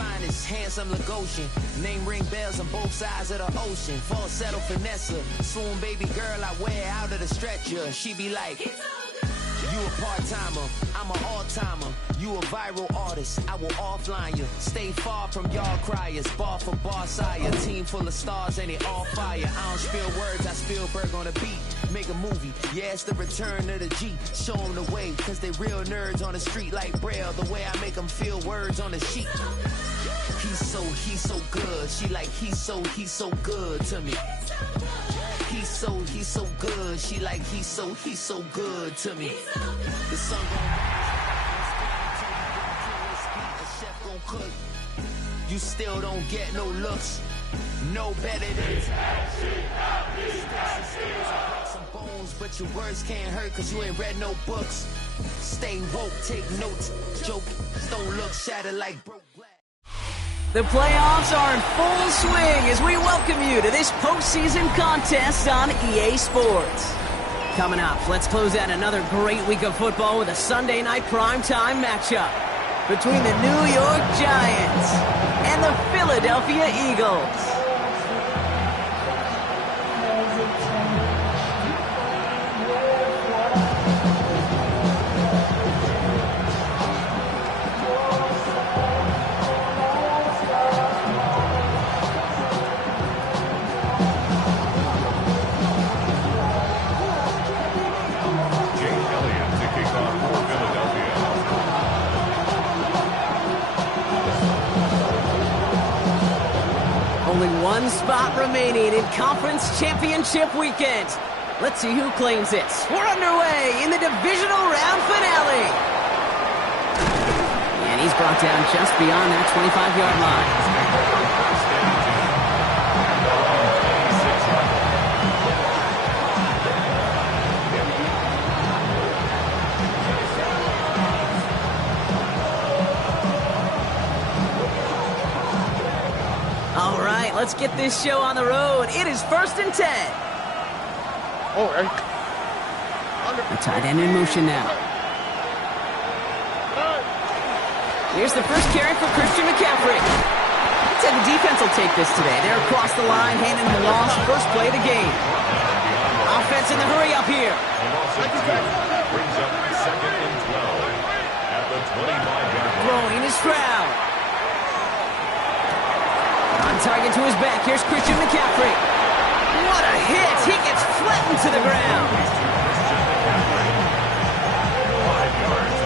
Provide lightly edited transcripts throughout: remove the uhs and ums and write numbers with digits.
finest, handsome Lagosian. Name ring bells on both sides of the ocean. Falsetto finesse, swoon baby girl I wear out of the stretcher. She be like, you a part-timer, I'm an all-timer. You a viral artist, I will offline you. Stay far from y'all criers, bar for bar sire. Team full of stars and it all fire. I don't spill words, I Spielberg on the beat. Make a movie, yeah, it's the return of the G. Show them the way, cause they real nerds on the street like Braille. The way I make them feel words on the sheet. He's so good. She like, he's so good to me. He's so good. She like, he's so good to me. The sun a chef gon' cook. You still don't get no looks. No better than some bones, but your words can't hurt cause you ain't read no books. Stay woke, take notes. Joke, don't look shattered like broke glass. The playoffs are in full swing as we welcome you to this postseason contest on EA Sports. Coming up, let's close out another great week of football with a Sunday night primetime matchup between the New York Giants and the Philadelphia Eagles. Only one spot remaining in Conference Championship Weekend. Let's see who claims it. We're underway in the divisional round finale. And he's brought down just beyond that 25-yard line. Let's get this show on the road. It is 1st and 10. The tight end in motion now. Here's the first carry for Christian McCaffrey. I'd say the defense will take this today. They're across the line, handing the loss. First play of the game. Offense in the hurry up here. Brings up 2nd and 12 at the 25-yard line. Throwing is Stroud. On target to his back. Here's Christian McCaffrey. What a hit. He gets flattened to the ground.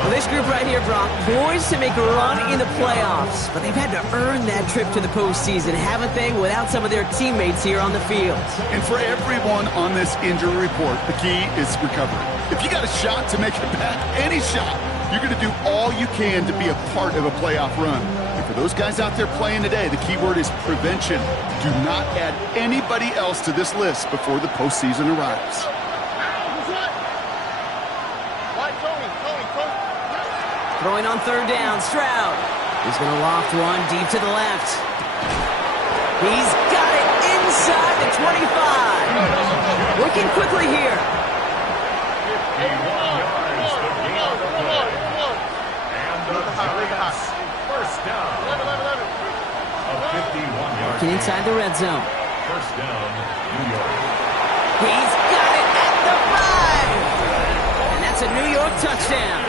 Well, this group right here, Brock, poised to make a run in the playoffs. But they've had to earn that trip to the postseason, haven't they, without some of their teammates here on the field. And for everyone on this injury report, the key is recovery. If you got a shot to make it back, any shot, you're going to do all you can to be a part of a playoff run. And for those guys out there playing today, the key word is prevention. Do not add anybody else to this list before the postseason arrives. Throwing on 3rd down, Stroud. He's going to loft one deep to the left. He's got it inside the 25. Working quickly here. First down. A 51-yard. Working inside the red zone. First down, New York. He's got it at the 5. And that's a New York touchdown.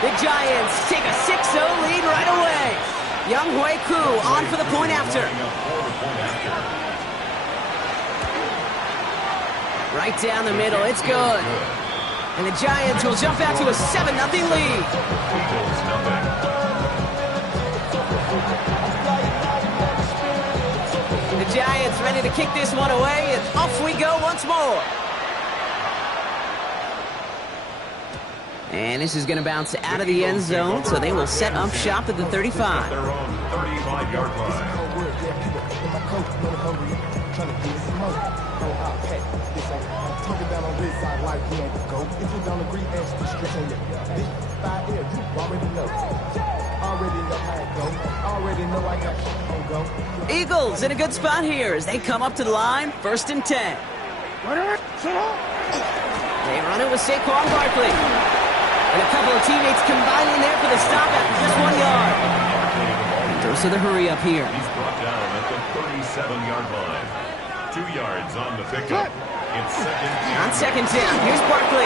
The Giants take a 6-0 lead right away. Younghoe Koo on for the point after. Right down the middle, it's good. And the Giants will jump out to a 7-0 lead. The Giants ready to kick this one away, and off we go once more. And this is going to bounce out of the end zone, so they will set up shop at the 35. Their own 35-yard line. Eagles in a good spot here as they come up to the line, 1st and 10. They run it with Saquon Barkley. And a couple of teammates combining there for the stop after just 1 yard. so the hurry up here. He's brought down at the 37-yard line. 2 yards on the pickup. It's second down. Here's Barkley.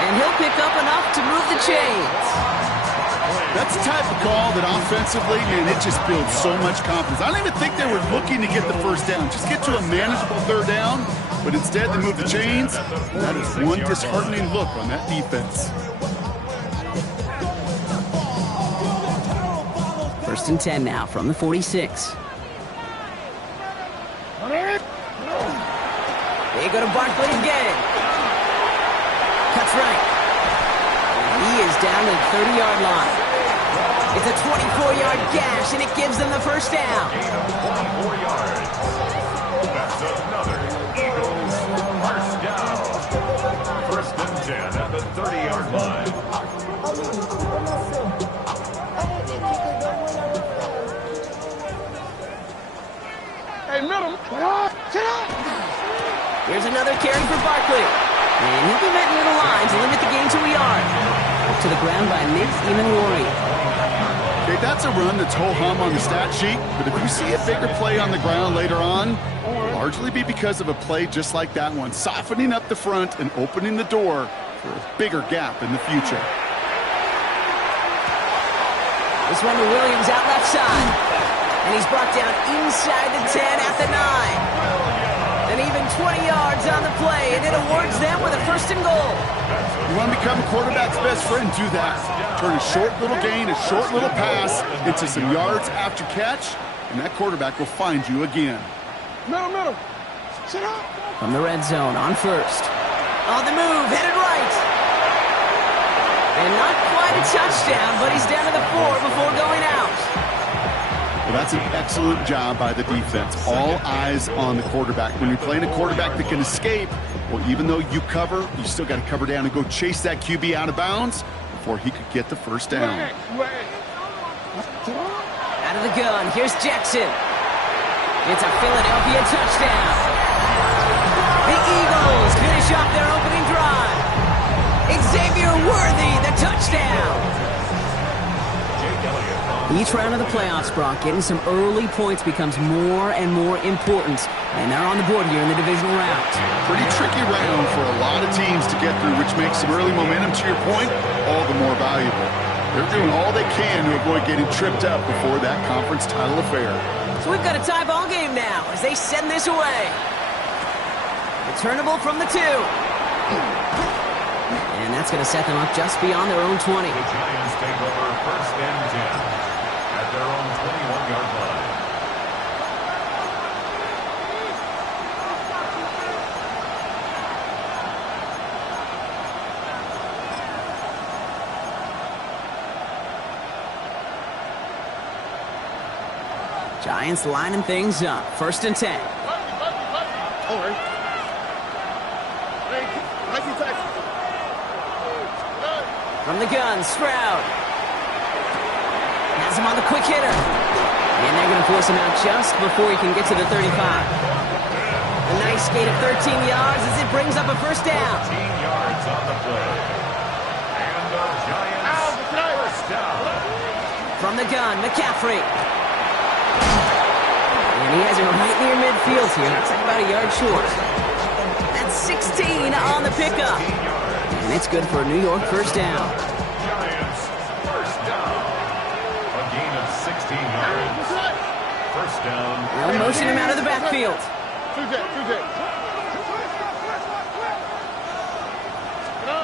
And he'll pick up enough to move the chains. That's the type of call that offensively, man, it just builds so much confidence. I don't even think they were looking to get the first down. Just get to a manageable third down, but instead they move the chains. That is one disheartening look on that defense. 1st and 10 now from the 46. They go to Barkley again. Cuts right. He is down to the 30-yard line. It's a 24-yard gash, and it gives them the first down. 24 yards. That's another Eagles first down. 1st and 10 at the 30-yard line. Hey, middle. Here's another carry for Barkley. And he'll be met near the line to limit the gain to a yard. To the ground by Nick Emanwari. Okay, that's a run that's ho-hum on the stat sheet, but if you see a bigger play on the ground later on, it'll largely be because of a play just like that one, softening up the front and opening the door for a bigger gap in the future. This one to Williams out left side. And he's brought down inside the 10 at the 9. And even 20 yards on the play, and it awards them with a 1st and goal. You want to become a quarterback's best friend, do that. Turn a short little gain, a short little pass into some yards after catch, and that quarterback will find you again. Middle. Sit up. From the red zone on 1st. On the move, headed right. And not quite a touchdown, but he's down to the 4 before going out. Well, that's an excellent job by the defense. All eyes on the quarterback. When you're playing a quarterback that can escape, well, even though you cover, you still got to cover down and go chase that QB out of bounds before he could get the first down. Out of the gun, here's Jackson. It's a Philadelphia touchdown. The Eagles finish off their opening drive. Xavier Worthy, the touchdown. Each round of the playoffs, Brock, getting some early points becomes more and more important. And they're on the board here in the divisional round. Pretty tricky round for a lot of teams to get through, which makes some early momentum, to your point, all the more valuable. They're doing all they can to avoid getting tripped up before that conference title affair. So we've got a tie ball game now as they send this away. Returnable from the 2. And that's going to set them up just beyond their own 20. The Giants take over 1st and 10 at their own 21-yard line. Giants lining things up. 1st and 10. From the gun, Stroud. Has him on the quick hitter. And they're going to force him out just before he can get to the 35. A nice skate of 13 yards as it brings up a first down. 13 yards on the play. And the Giants first down. From the gun, McCaffrey. And he has it right near midfield here. Looks like about a yard short. That's 16 on the pickup. And it's good for a New York first down. Giants first down. A gain of 16 yards. First down. They'll motion him out of the backfield.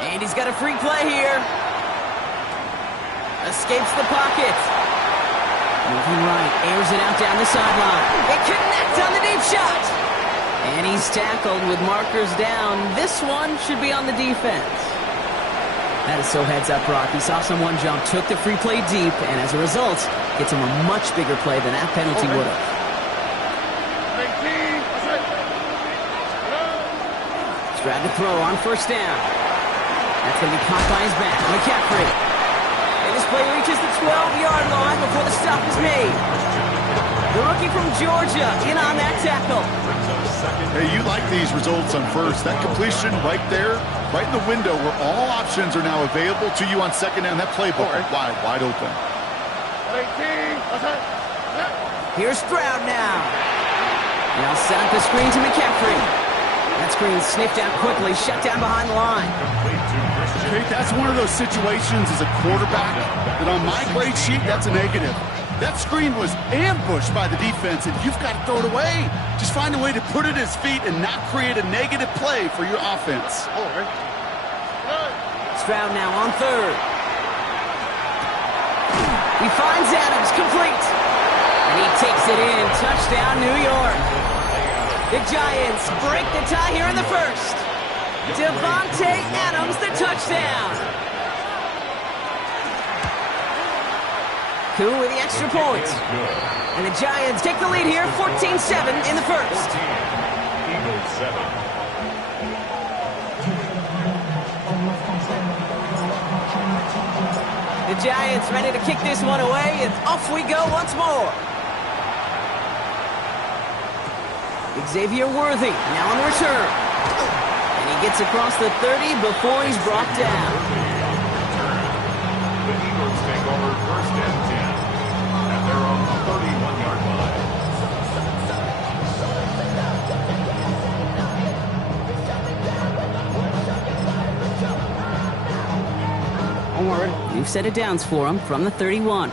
And he's got a free play here. Escapes the pocket. Moving right, airs it out down the sideline. It connects on the deep shot. And he's tackled with markers down. This one should be on the defense. That is so heads up, Brock. He saw someone jump, took the free play deep, and as a result, gets him a much bigger play than that penalty would have. Stroud to throw on first down. That's going to be caught by his back. McCaffrey. And this play reaches the 12-yard line before the stop is made. The rookie from Georgia in on that tackle. Hey, you like these results on first. That completion right there, right in the window where all options are now available to you on second down. That playbook wide open. Here's Stroud now. Now set up the screen to McCaffrey. That screen sniffed out quickly, shut down behind the line. Okay, that's one of those situations as a quarterback that on my grade sheet, that's a negative. That screen was ambushed by the defense, and you've got to throw it away. Just find a way to put it at his feet and not create a negative play for your offense. Stroud now on third. He finds Adams, complete. And he takes it in. Touchdown, New York. The Giants break the tie here in the first. Devontae Adams, the touchdown. Koo with the extra point. And the Giants take the lead here, 14-7 in the first. Eagles 7. The Giants ready to kick this one away, and off we go once more. Xavier Worthy now on the return. And he gets across the 30 before he's brought down. The Eagles take over first and 10 at their own 31-yard line. We've set it downs for him from the 31.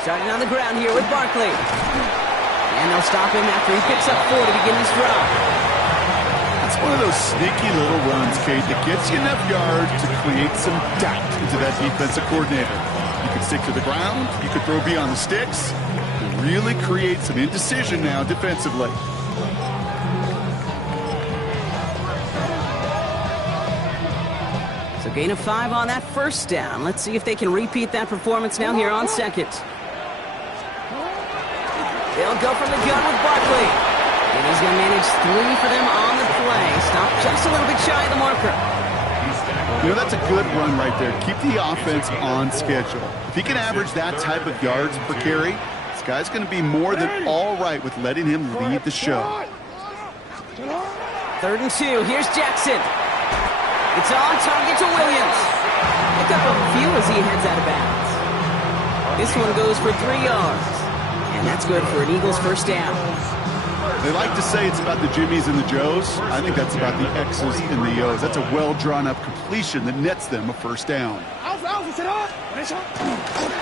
Starting on the ground here with Barkley. And they'll stop him after he picks up 4 to begin this drive. That's one of those sneaky little runs, Kate, that gets you enough yards to create some doubt into that defensive coordinator. You could stick to the ground, you could throw beyond the sticks, and really create some indecision now defensively. So gain of 5 on that first down. Let's see if they can repeat that performance now here on second. They'll go from the gun with Barkley. And he's going to manage 3 for them on the play. Stop just a little bit shy of the marker. You know, that's a good run right there. Keep the offense on schedule. If he can average that type of yards per carry, this guy's going to be more than all right with letting him lead the show. 3rd and 2. Here's Jackson. It's on target to Williams. Pick up a few as he heads out of bounds. This one goes for 3 yards. And that's good for an Eagles first down. They like to say it's about the Jimmies and the Joes. I think that's about the X's and the O's. That's a well-drawn-up completion that nets them a first down.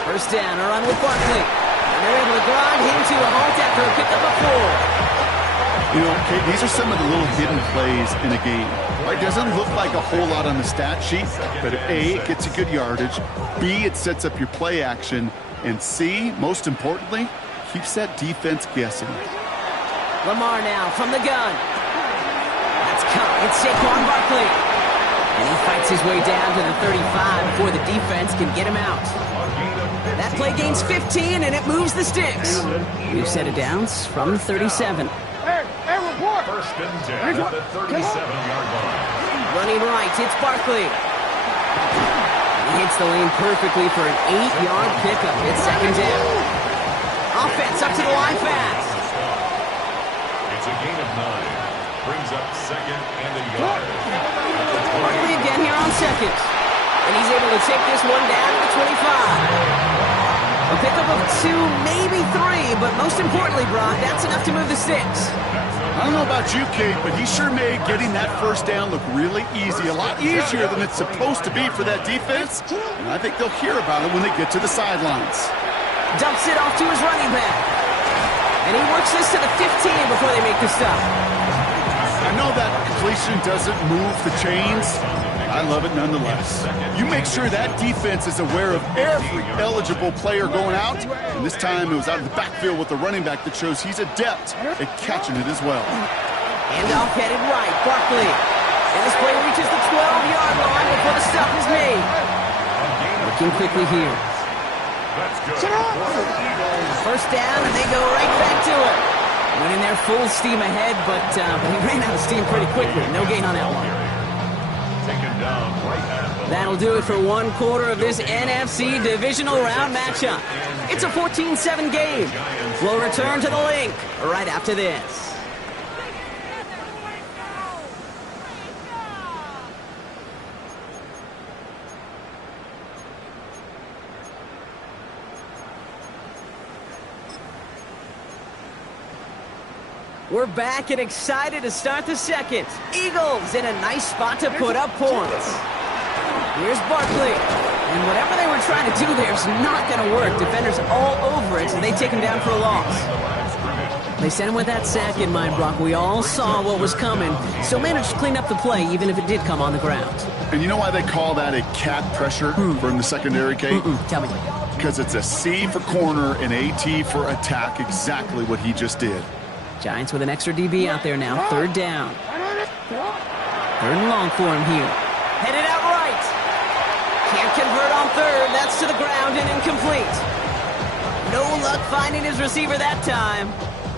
First down, a run with Barkley. And they're able to grind him to a halt after a pickup of 4. You know, Kate, these are some of the little hidden plays in a game. Right? Doesn't look like a whole lot on the stat sheet, but A, it gets you good yardage. B, it sets up your play action. And C, most importantly, keeps that defense guessing. Lamar now from the gun. That's caught. It's Saquon Barkley. And he fights his way down to the 35 before the defense can get him out. That play gains 15, and it moves the sticks. We've set it down from the 37. First and 10 at the 37-yard line. Running right, it's Barkley. He hits the lane perfectly for an 8-yard pickup. It's second down. Offense up to the line fast. It's a gain of 9. Brings up second and a yard. Barkley again here on second. And he's able to take this one down to the 25. A pickup of 2, maybe 3, but most importantly, Brock, that's enough to move the sticks. I don't know about you, Kate, but he sure made getting that first down look really easy. A lot easier than it's supposed to be for that defense. And I think they'll hear about it when they get to the sidelines. Dumps it off to his running back. And he works this to the 15 before they make the stop. I know that completion doesn't move the chains. I love it nonetheless. You make sure that defense is aware of every eligible player going out. And this time it was out of the backfield with the running back that shows he's adept at catching it as well. Handoff headed right. Barkley. And this play reaches the 12-yard line before the stop is made. Looking quickly here. First down, and they go right back to it. Went in there full steam ahead, but he ran out of steam pretty quickly. No gain on that one. That'll do it for one quarter of this NFC divisional round matchup. It's a 14-7 game. We'll return to the link right after this. We're back and excited to start the second. Eagles in a nice spot to put up points. Here's Barkley. And whatever they were trying to do there is not going to work. Defenders all over it, so they take him down for a loss. They sent him with that sack in mind, Brock. We all saw what was coming. Still managed to clean up the play, even if it did come on the ground. And you know why they call that a cat pressure from the secondary, Kate? Tell me. Because it's a C for corner and a T for attack, exactly what he just did. Giants with an extra DB out there now. Third down. Third and long for him here. Headed out right. Can't convert on third. That's to the ground and incomplete. No luck finding his receiver that time.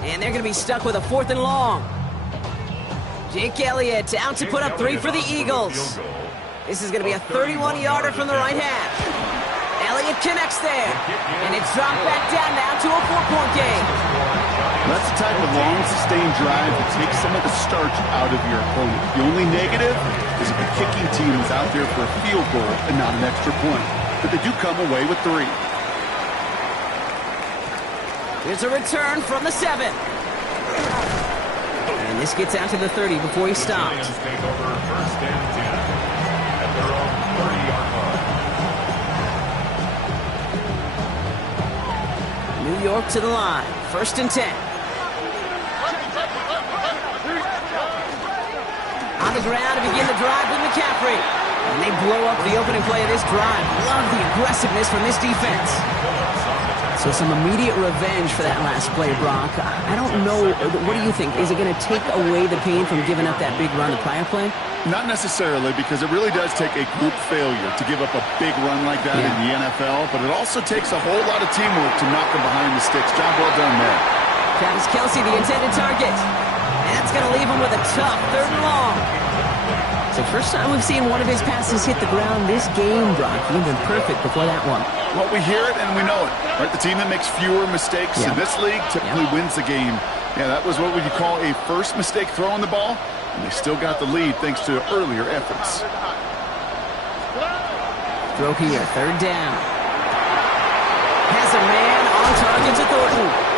And they're going to be stuck with a 4th and long. Jake Elliott out to put up 3 for the Eagles. This is going to be a 31-yarder from the right half. Elliott connects there. And it's dropped back down now to a 4-point game. That's the type of long, sustained drive that takes some of the starch out of your opponent. The only negative is if the kicking team is out there for a field goal and not an extra point. But they do come away with 3. Here's a return from the 7. And this gets out to the 30 before he stops. Take over first and 10 at their own 30-yard line. New York to the line. First and 10. On the ground to begin the drive with McCaffrey. And they blow up the opening play of this drive. Love the aggressiveness from this defense. So some immediate revenge for that last play, Brock. I don't know. What do you think? Is it going to take away the pain from giving up that big run the prior play? Not necessarily, because it really does take a group failure to give up a big run like that in the NFL, but it also takes a whole lot of teamwork to knock them behind the sticks. Job well done there. Travis Kelce, the intended target. That's going to leave him with a tough 3rd and long. It's the first time we've seen one of his passes hit the ground this game, Brock. He'd been perfect before that one. Well, we hear it and we know it. Right? The team that makes fewer mistakes in this league typically wins the game. Yeah, that was what would you call a first mistake throwing the ball, and they still got the lead thanks to earlier efforts. Throw here, 3rd down. Has a man on target to Thornton.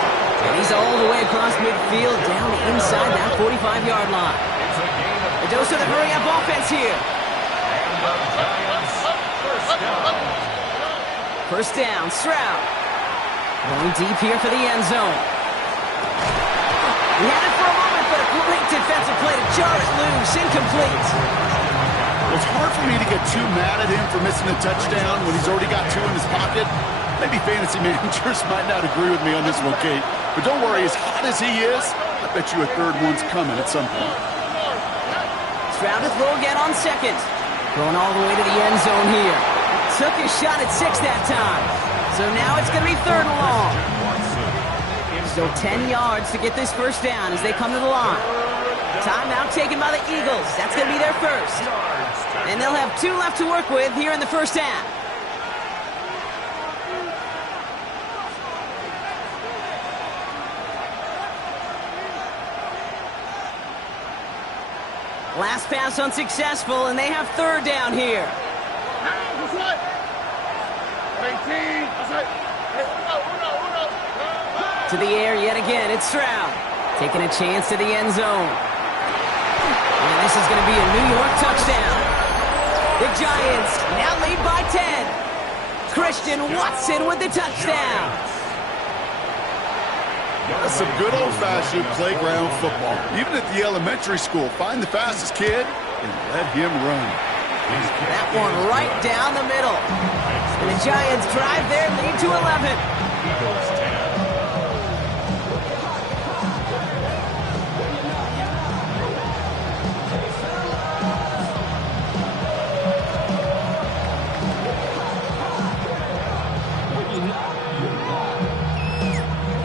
And he's all the way across midfield, down inside that 45-yard line. A dose of the hurry-up offense here. First down, Stroud. Going deep here for the end zone. He had it for a moment, but a great defensive play to jar it loose. Incomplete. Well, it's hard for me to get too mad at him for missing a touchdown when he's already got 2 in his pocket. Maybe fantasy managers might not agree with me on this one, Kate. But don't worry, as hot as he is, I bet you a 3rd one's coming at some point. Stroud to throw again on 2nd. Throwing all the way to the end zone here. Took his shot at 6 that time. So now it's going to be 3rd and long. Still 10 yards to get this first down as they come to the line. Timeout taken by the Eagles. That's going to be their first. And they'll have 2 left to work with here in the first half. Last pass unsuccessful, and they have 3rd down here. To the air yet again, it's Stroud. Taking a chance to the end zone. And this is going to be a New York touchdown. The Giants now lead by 10. Christian Watson with the touchdown. That's some good old-fashioned playground football. Even at the elementary school, find the fastest kid and let him run. That one right down the middle. And the Giants drive their lead to 11. Eagles 10.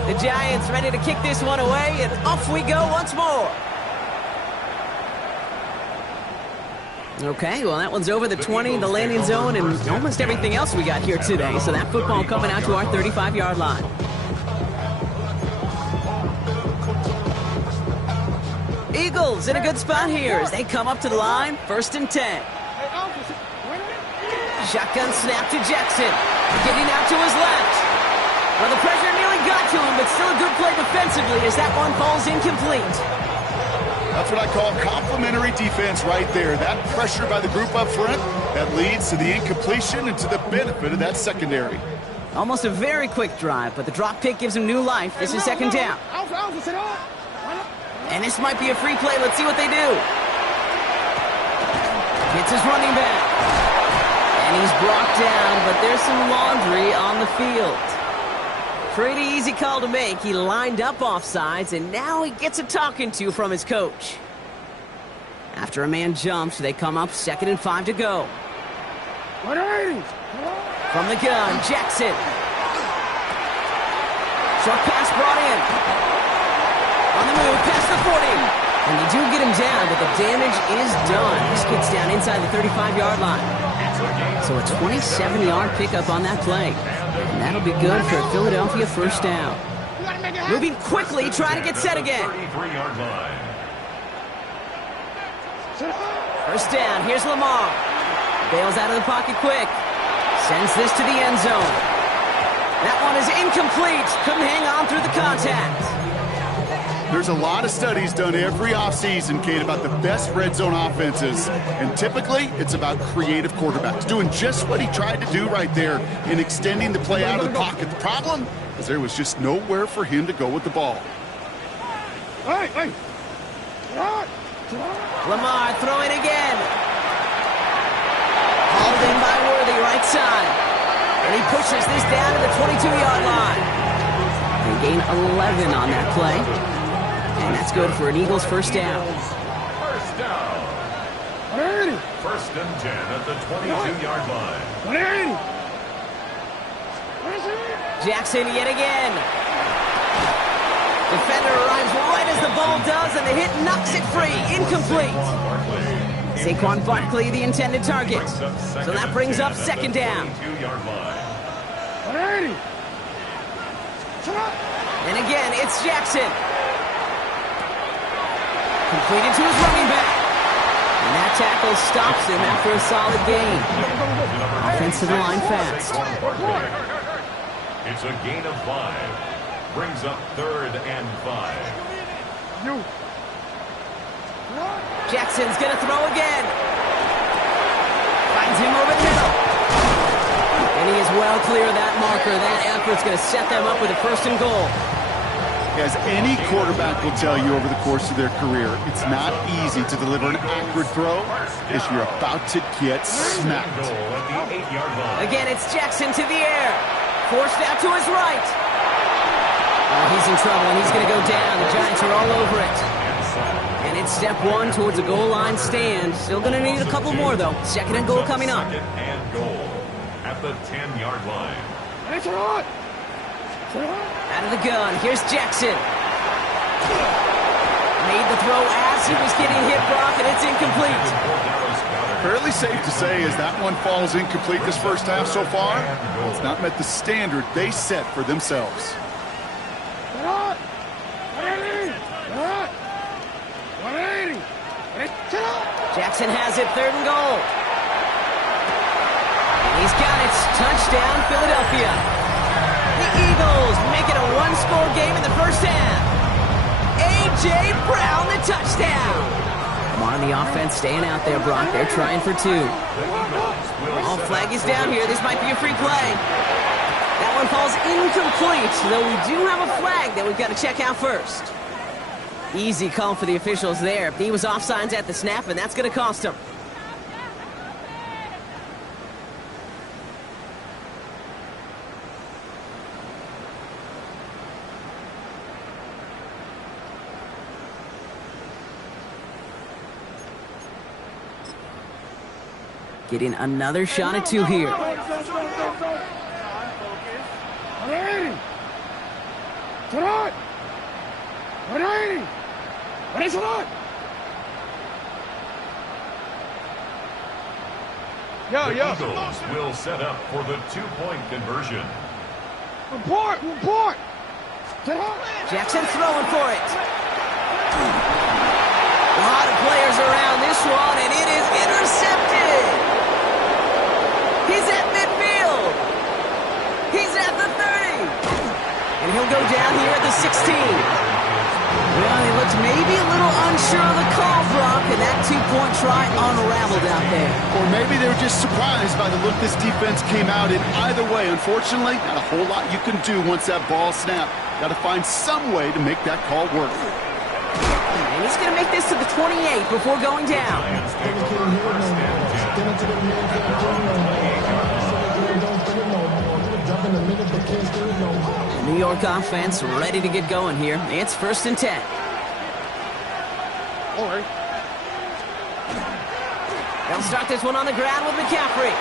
The Giants ready to kick this one away, and off we go once more. Okay, well, that one's over the 20, the landing zone, and almost everything else we got here today. So that football coming out to our 35-yard line. Eagles in a good spot here as they come up to the line, 1st and 10. Shotgun snap to Jackson. Getting out to his left. Well, the pressure nearly Finally got to him, but still a good play defensively as that one falls incomplete. That's what I call complimentary defense right there. That pressure by the group up front, that leads to the incompletion and to the benefit of that secondary. Almost a very quick drive, but the drop pick gives him new life. This is second down. And this might be a free play. Let's see what they do. Gets his running back. And he's brought down, but there's some laundry on the field. Pretty easy call to make. He lined up offsides, and now he gets a talking to from his coach. After a man jumps, they come up 2nd and 5 to go. From the gun, Jackson. Short pass brought in. On the move, past the 40. And they do get him down, but the damage is done. This kid's down inside the 35-yard line. So a 27-yard pickup on that play. And that'll be good for a Philadelphia first down. Moving quickly, trying to get set again. First down, here's Lamar. Bails out of the pocket quick. Sends this to the end zone. That one is incomplete. Couldn't hang on through the contact. There's a lot of studies done every offseason, Kate, about the best red zone offenses. And typically, it's about creative quarterbacks doing just what he tried to do right there in extending the play out of the pocket. The problem is there was just nowhere for him to go with the ball. Lamar throwing again. Hauled in by Worthy, right side. And he pushes this down to the 22-yard line. They gain 11 on that play. And that's good for an Eagles first down. First down. First and 10 at the 22-yard line. Jackson yet again. Defender arrives right as the ball does, and the hit knocks it free. Incomplete. Saquon Barkley, the intended target. So that brings up second down. And again, it's Jackson. Completed to his running back. And that tackle stops him after a solid gain. Offensive line fast. It's a gain of 5. Brings up 3rd and 5. Jackson's going to throw again. Finds him over the middle. And he is well clear of that marker. That effort's going to set them up with a 1st and goal. As any quarterback will tell you over the course of their career, it's not easy to deliver an accurate throw as you're about to get smacked. Again, it's Jackson to the air. Forced out to his right. Oh, he's in trouble, and he's going to go down. The Giants are all over it. And it's step 1 towards a goal line stand. Still going to need a couple more, though. 2nd and goal coming up. 2nd and goal at the 10-yard line. Out of the gun, here's Jackson. Made the throw as he was getting hit, Brock, and it's incomplete. Fairly safe to say as that one falls incomplete this first half so far, it's not met the standard they set for themselves. Jackson has it, 3rd and goal. And he's got it. Touchdown, Philadelphia. The Eagles make it a 1-score game in the first half. A.J. Brown, the touchdown. Come on, the offense staying out there, Brock. They're trying for 2. All flag is down here. This might be a free play. That one falls incomplete, though we do have a flag that we've got to check out first. Easy call for the officials there. He was offsides at the snap, and that's going to cost him. Getting another shot at 2 here. The Eagles will set up for the 2-point conversion. Report! Jackson throwing for it. A lot of players around this one, and it is intercepted. He's at midfield. He's at the 30. And he'll go down here at the 16. Well, he looked maybe a little unsure of the call, Brock, and that two-point try unraveled out there. Or maybe they were just surprised by the look this defense came out in. Either way, unfortunately, not a whole lot you can do once that ball snapped. Got to find some way to make that call work. And he's going to make this to the 28 before going down. The New York offense ready to get going here. It's 1st and 10. All right. They'll start this one on the ground with McCaffrey.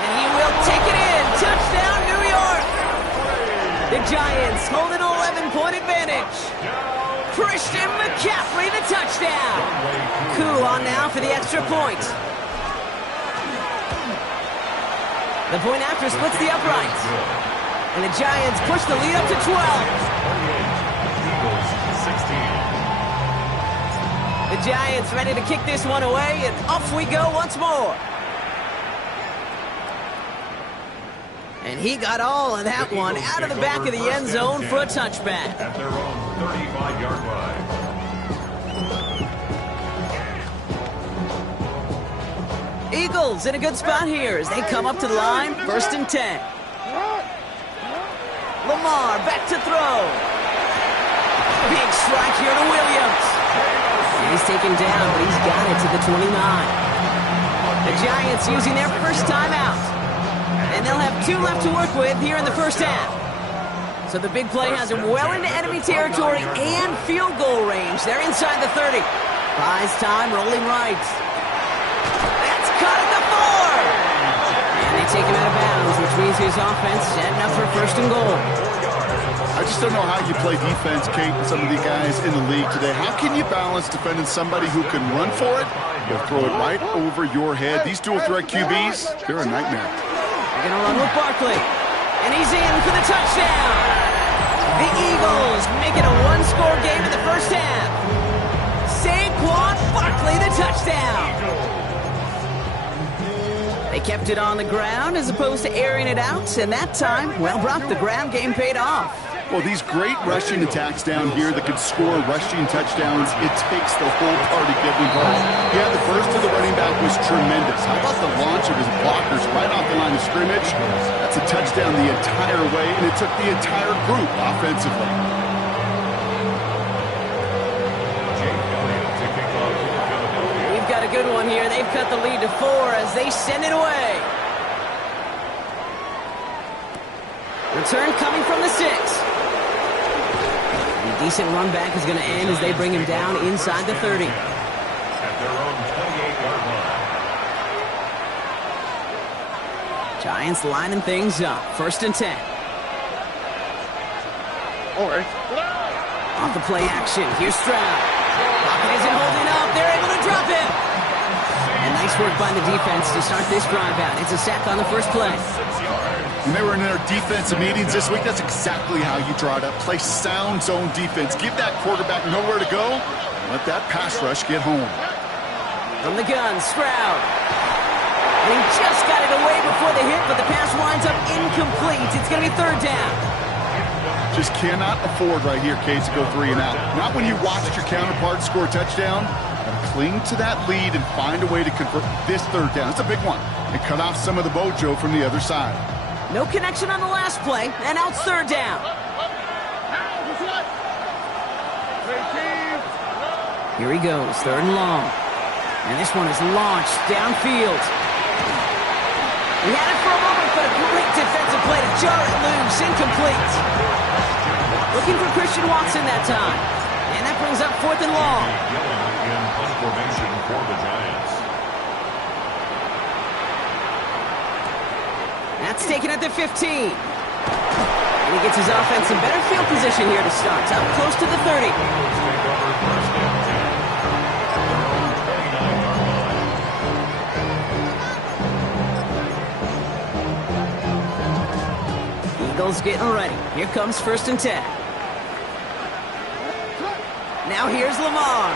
And he will take it in. Touchdown, New York. The Giants hold an 11-point advantage. Christian McCaffrey, the touchdown. Cool on now for the extra point. The point after splits the uprights. And the Giants push the lead up to 12. The Giants ready to kick this one away, and off we go once more. And he got all of that one out of the back of the end zone for a touchback. At their own 35-yard line. Eagles in a good spot here as they come up to the line, 1st and 10. Lamar back to throw. Big strike here to Williams. He's taken down, but he's got it to the 29. The Giants using their first timeout. And they'll have 2 left to work with here in the first half. So the big play has them well into enemy territory and field goal range. They're inside the 30. Buys time, rolling right. That's caught at the 4. And they take him out of bounds, which means his offense setting up for 1st and goal. I just don't know how you play defense, Kate, with some of the guys in the league today. How can you balance defending somebody who can run for it or throw it right over your head? These dual-threat QBs, they're a nightmare. They're going to run with Barkley. And he's in for the touchdown. The Eagles make it a one-score game in the first half. Saquon Barkley, the touchdown. They kept it on the ground as opposed to airing it out. And that time, well, Brock, the ground game paid off. Well, these great rushing attacks down here that can score rushing touchdowns, it takes the whole party getting involved. Yeah, the burst of the running back was tremendous. How about the launch of his blockers right off the line of scrimmage? That's a touchdown the entire way, and it took the entire group offensively. We've got a good one here. They've cut the lead to 4 as they send it away. Return coming from the 6. A decent run back is going to end as they bring him down inside the 30. At their own 28-yard line. Giants lining things up. 1st and 10. All right. Off the play action. Here's Stroud. Pocket isn't holding up. They're able to drop him. And nice work by the defense to start this drive out. It's a sack on the first play. When they were in their defensive meetings this week, that's exactly how you draw it up. Play sound zone defense. Give that quarterback nowhere to go. Let that pass rush get home. From the gun, Stroud. And he just got it away before the hit, but the pass winds up incomplete. It's going to be 3rd down. Just cannot afford right here, Cade, to go 3 and out. Not when you watched your counterpart score a touchdown. Gotta cling to that lead and find a way to convert this 3rd down. It's a big one. And cut off some of the mojo from the other side. No connection on the last play, and now it's 3rd down. Here he goes, 3rd and long. And this one is launched downfield. He had it for a moment, but a great defensive play to jar it loose, incomplete. Looking for Christian Watson that time. And that brings up 4th and long. In punt formation for the Giants. That's taken at the 15. And he gets his offense in better field position here to start. Up close to the 30. Eagles getting ready. Here comes 1st and 10. Now here's Lamar.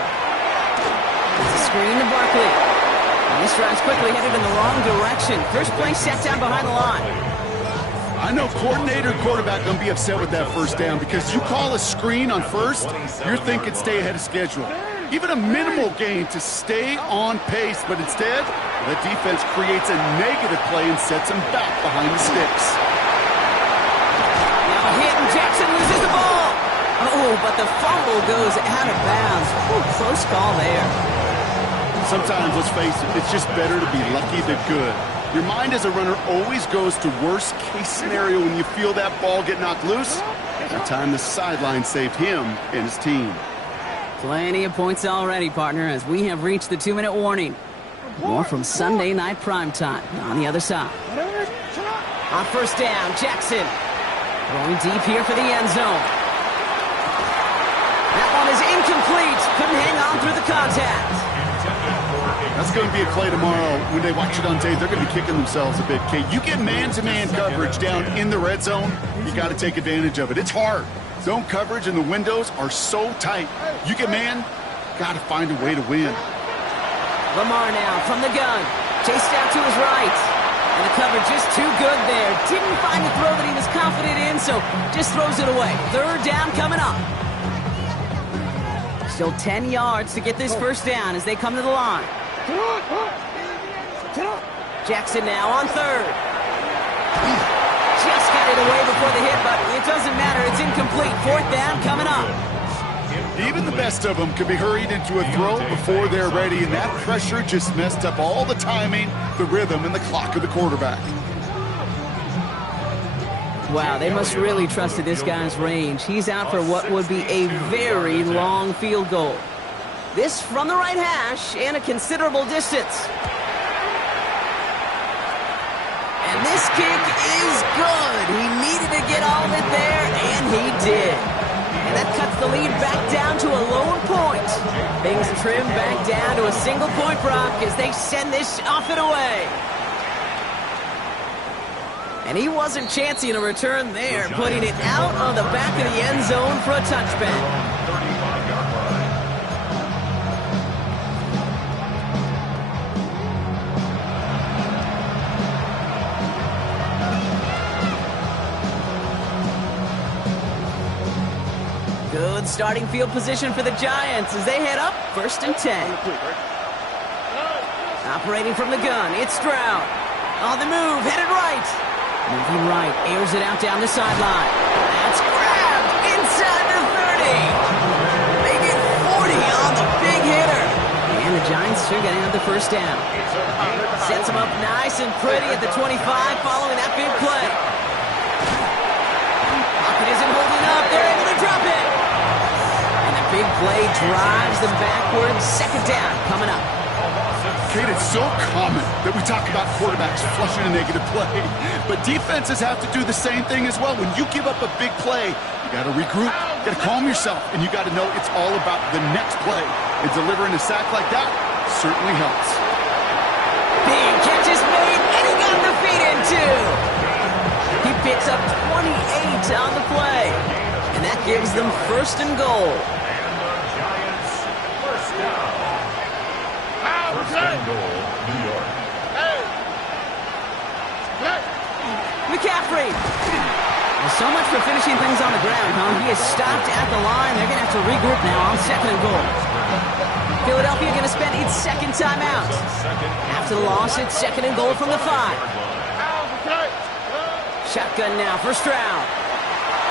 It's a screen to Barkley. This drive's quickly headed in the wrong direction. First play set down behind the line. I know coordinator and quarterback going to be upset with that first down because you call a screen on first, you're thinking stay ahead of schedule. Even a minimal gain to stay on pace, but instead, the defense creates a negative play and sets them back behind the sticks. Now a hit and Jackson loses the ball. Oh, but the fumble goes out of bounds. Ooh, close call there. Sometimes, let's face it, it's just better to be lucky than good. Your mind as a runner always goes to worst case scenario when you feel that ball get knocked loose. That time the sideline saved him and his team. Plenty of points already, partner, as we have reached the 2-minute warning. More from Sunday Night Primetime on the other side. On first down, Jackson. Going deep here for the end zone. That one is incomplete. Couldn't hang on through the contact. That's going to be a play tomorrow. When they watch it on tape, they're going to be kicking themselves a bit. Kate, you get man-to-man coverage down in the red zone, you got to take advantage of it. It's hard. Zone coverage and the windows are so tight. You get man, got to find a way to win. Lamar now from the gun. Chased out to his right. And the coverage just too good there. Didn't find the throw that he was confident in, so just throws it away. Third down coming up. Still 10 yards to get this first down as they come to the line. Jackson now on third. Just got it away before the hit, but it doesn't matter. It's incomplete. Fourth down coming up. Even the best of them could be hurried into a throw before they're ready, and that pressure just messed up all the timing, the rhythm, and the clock of the quarterback. Wow, they must really trust this guy's range. He's out for what would be a very long field goal. This from the right hash and a considerable distance. And this kick is good. He needed to get all of it there, and he did. And that cuts the lead back down to a lone point. Things trim back down to a single point, Brock, as they send this off and away. And he wasn't chancing a return there, putting it out on the back of the end zone for a touchback. Good starting field position for the Giants as they head up 1st and 10. Operating from the gun, it's Stroud. On the move, headed right. Moving right, airs it out down the sideline. That's grabbed inside the 30. They get 40 on the big hitter. And the Giants sure getting out the first down. Sets them up nice and pretty at the 25 following that big play. Pocket isn't holding up. They're able to drop it. And the big play drives them backwards. Second down coming up. Kate, it's so common that we talk about quarterbacks flushing a negative play, but defenses have to do the same thing as well. When you give up a big play, you got to regroup, you got to calm yourself, and you got to know it's all about the next play. And delivering a sack like that certainly helps. Big catch is made, and he got the feet in too. He picks up 28 on the play, and that gives them 1st and goal. New York. McCaffrey. Well, so much for finishing things on the ground, huh? He is stopped at the line. They're going to have to regroup now on 2nd and goal. Philadelphia going to spend its second timeout. After the loss, it's 2nd and goal from the 5. Shotgun now for Stroud.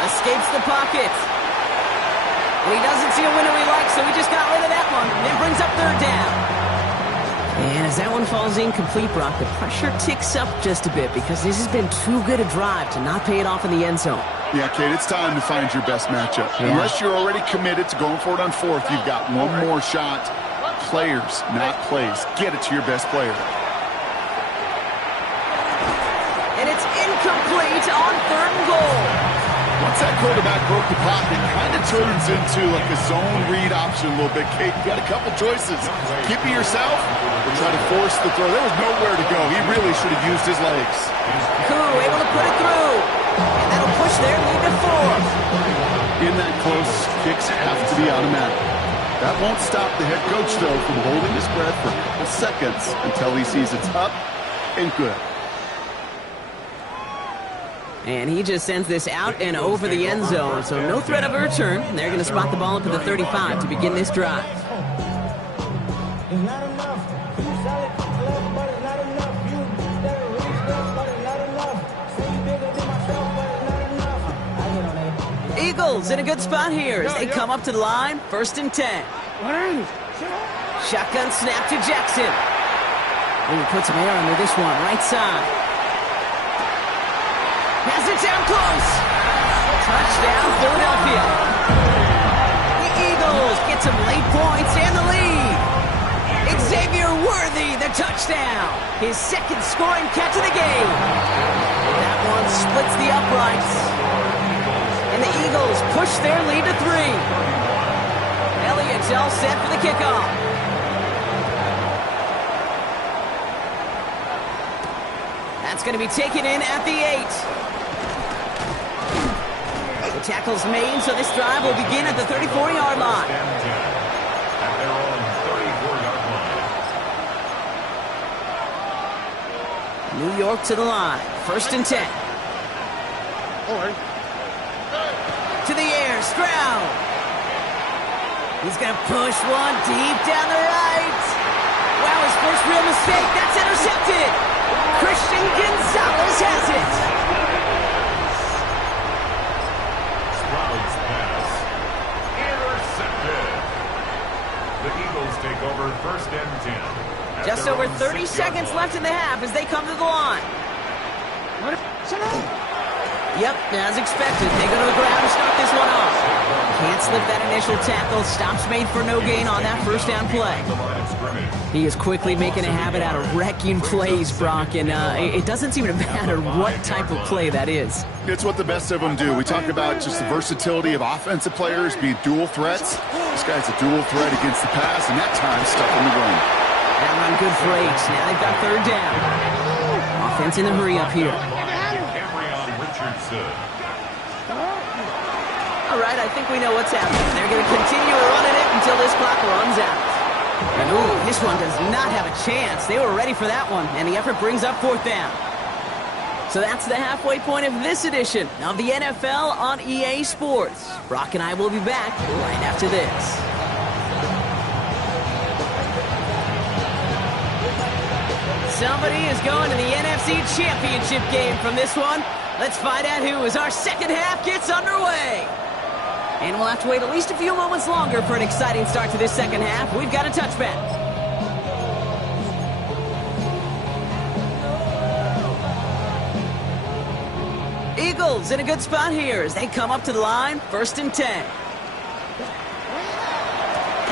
Escapes the pocket. And he doesn't see a window he likes, so he just got rid of that one. And it brings up 3rd down. And as that one falls incomplete, Brock, the pressure ticks up just a bit because this has been too good a drive to not pay it off in the end zone. Yeah, Kate, it's time to find your best matchup. Yeah. Unless you're already committed to going for it on 4th, you've got one more shot. Players, not plays. Get it to your best player. And it's incomplete on 3rd and goal. Once that quarterback broke the pocket, it kind of turns into like a zone read option a little bit. Kate, you got a couple choices. Keep it yourself or try to force the throw. There was nowhere to go. He really should have used his legs. Koo able to put it through. And that'll push their lead to 4. In that close, kicks have to be automatic. That won't stop the head coach, though, from holding his breath for a couple seconds until he sees it's up and good. And he just sends this out and over the end zone, so no threat of a return. They're going to spot the ball up at the 35 to begin this drive. Eagles in a good spot here as they come up to the line, 1st and 10. Shotgun snap to Jackson. Ooh, puts some air under this one, right side. Has it down close. Touchdown, Philadelphia. The Eagles get some late points and the lead. Xavier Worthy, the touchdown. His second scoring catch of the game. That one splits the uprights. And the Eagles push their lead to 3. Elliott's all set for the kickoff. That's going to be taken in at the 8. The tackle's made, so this drive will begin at the 34-yard line. At their own 34-yard line. New York to the line, 1st and 10. To the air, Stroud. He's going to push one deep down the right. Wow, his first real mistake. That's intercepted. Christian Gonzalez has it. Stroud's pass intercepted. The Eagles take over 1st and 10. Just over 30 seconds left in the half as they come to the line. Yep, as expected, they go to the ground to start this one off. Can't slip that initial tackle. Stops made for no gain on that first down play. He is quickly making a habit out of wrecking plays, Brock, and it doesn't seem to matter what type of play that is. It's what the best of them do. We talk about just the versatility of offensive players being dual threats. This guy's a dual threat against the pass, and that time stuck in the run. That run good for 8. Now they've got 3rd down. Offense in the hurry up here. All right, I think we know what's happening. They're going to continue running it until this clock runs out. And ooh, this one does not have a chance. They were ready for that one, and the effort brings up 4th down. So that's the halfway point of this edition of the NFL on EA Sports. Brock and I will be back right after this. Somebody is going to the NFC Championship game from this one. Let's find out who as our second half gets underway. And we'll have to wait at least a few moments longer for an exciting start to this second half. We've got a touchback. Eagles in a good spot here as they come up to the line, 1st and 10.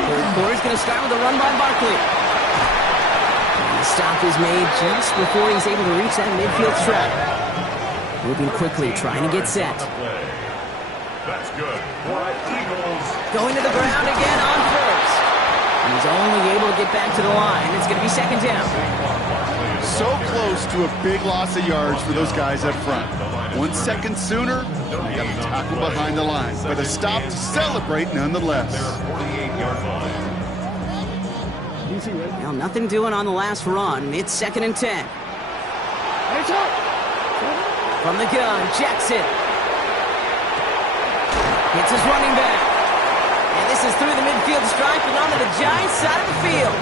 Third quarter's going to start with a run by Barkley. And the stop is made just before he's able to reach that midfield strap. Moving quickly, trying to get set. That's good. Eagles. Going to the ground again on 1st. And he's only able to get back to the line. It's going to be 2nd down. So close to a big loss of yards for those guys up front. 1 second sooner, they got the tackle behind the line. But a stop to celebrate nonetheless. Well, nothing doing on the last run. It's 2nd and 10. From the gun, Jackson. Hits his running back. And this is through the midfield stripe and onto the Giants side of the field.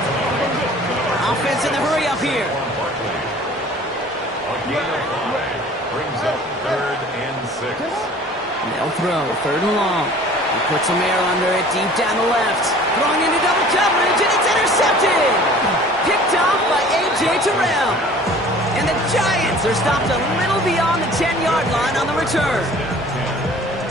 Offense in the hurry up here. A gain of 5 brings up 3rd and 6. They'll throw, 3rd and long. He puts some air under it, deep down the left. Throwing into double coverage, and it's intercepted. Picked off by A.J. Terrell. And the Giants are stopped a little beyond the 10-yard line on the return.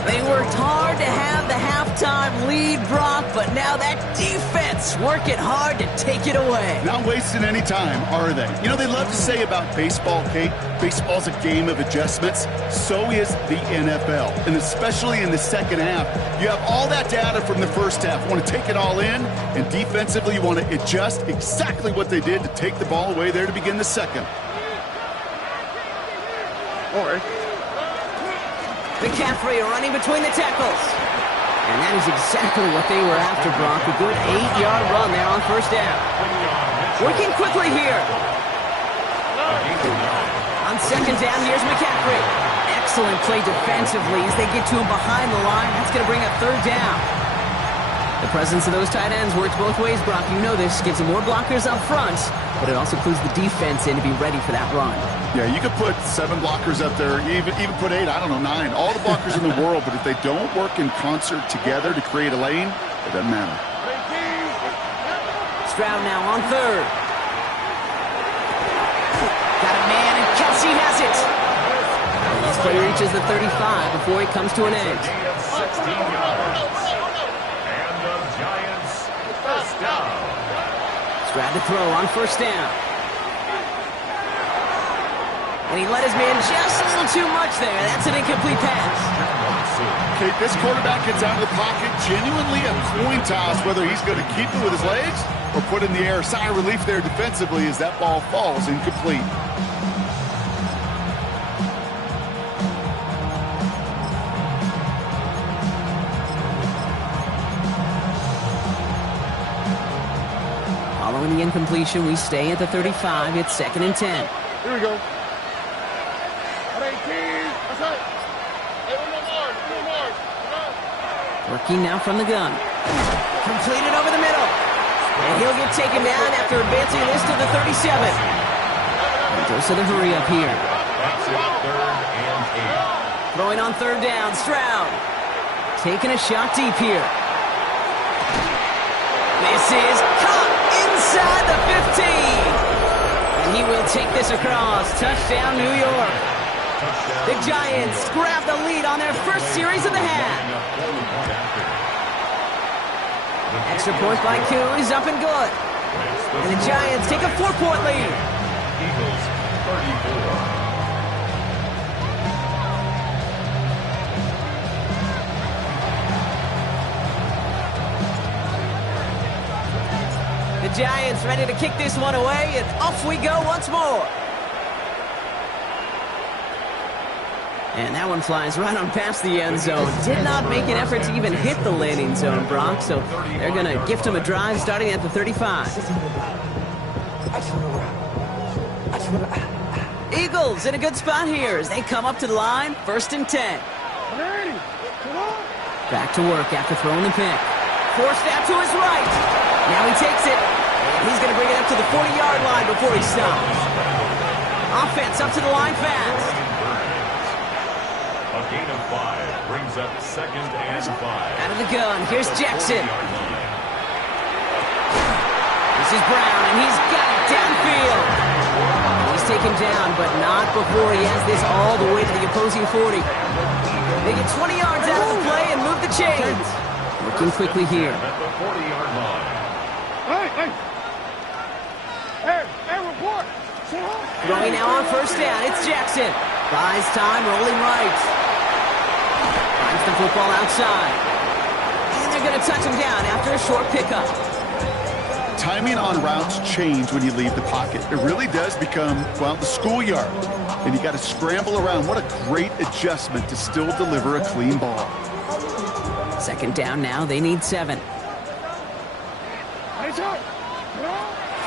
They worked hard to have the halftime lead, Brock, but now that defense working hard to take it away. Not wasting any time, are they? You know, they love to say about baseball, Kate, baseball's a game of adjustments. So is the NFL. And especially in the second half, you have all that data from the first half. You want to take it all in, and defensively you want to adjust exactly what they did to take the ball away there to begin the second. McCaffrey running between the tackles. And that is exactly what they were after, Brock. A good 8-yard run there on first down. Working quickly here. On second down, here's McCaffrey. Excellent play defensively as they get to him behind the line. That's going to bring up third down. The presence of those tight ends works both ways, Brock. You know this. Gives them more blockers up front, but it also clues the defense in to be ready for that run. Yeah, you could put 7 blockers up there, even put 8, I don't know, 9. All the blockers in the world, but if they don't work in concert together to create a lane, it doesn't matter. Stroud now on third. Got a man, and Kelsey has it. And this play reaches the 35 before it comes to an end. 16 yards. And the Giants first down. Stroud to throw on first down. And he let his man just a little too much there. That's an incomplete pass. Okay, this quarterback gets out of the pocket, genuinely a coin toss whether he's going to keep it with his legs or put in the air. Sigh of relief there defensively as that ball falls incomplete. Following the incompletion, we stay at the 35. It's 2nd and 10. Here we go. Working now from the gun. Completed over the middle. And he'll get taken down after advancing this to the 37. And goes to the hurry up here. That's it, 3rd and 8. Throwing on third down, Stroud. Taking a shot deep here. This is caught inside the 15. And he will take this across. Touchdown, New York. The Giants grab the lead on their first series of the half. Extra point by Koo is up and good. And the Giants take a 4-point lead. Eagles 34. The Giants ready to kick this one away, and off we go once more. And that one flies right on past the end zone. Did not make an effort to even hit the landing zone, Brock, so they're going to gift him a drive starting at the 35. Eagles in a good spot here as they come up to the line, 1st and 10. Back to work after throwing the pick. Forced out to his right. Now he takes it. And he's going to bring it up to the 40-yard line before he stops. Offense up to the line fast. A gain of 5 brings up 2nd and 5. Out of the gun, here's Jackson. This is Brown, and he's got it downfield. He's taken down, but not before he has this all the way to the opposing 40. They get 20 yards out of the play and move the chains. Working quickly here. At the 40-yard line. Hey, report. Throwing now on first down, it's Jackson. Buys time, rolling right. Finds the football outside. And they're going to touch him down after a short pickup. Timing on routes change when you leave the pocket. It really does become, well, the schoolyard. And you got to scramble around. What a great adjustment to still deliver a clean ball. 2nd down now, they need 7.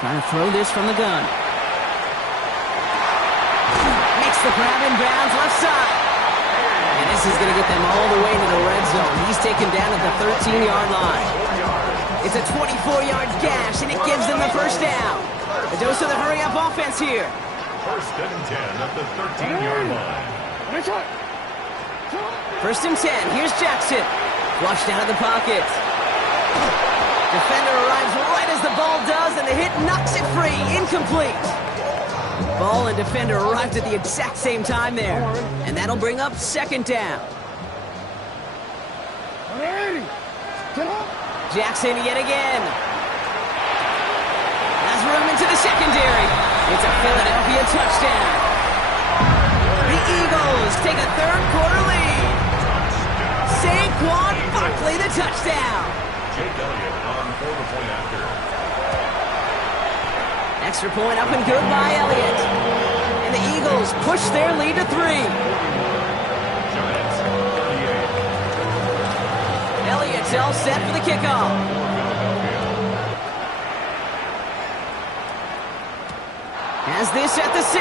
Trying to throw this from the gun. Makes the grab in bounds left side. And this is going to get them all the way to the red zone. He's taken down at the 13-yard line. It's a 24-yard gash, and it gives them the first down. A dose of the hurry-up offense here. 1st and 10 at the 13-yard line. 1st and 10. Here's Jackson. Flushed out of the pocket. Defender arrives right as the ball does, and the hit knocks it free. Incomplete. Ball and defender arrived at the exact same time there. And that'll bring up 2nd down. Jackson yet again. Has room into the secondary. It's a Philadelphia touchdown. The Eagles take a 3rd quarter lead. Saquon Barkley the touchdown. Jake Elliott on for the point after. Extra point up and good by Elliott. And the Eagles push their lead to 3. Giants 38. Elliott themselves set for the kickoff. Has this at the 6.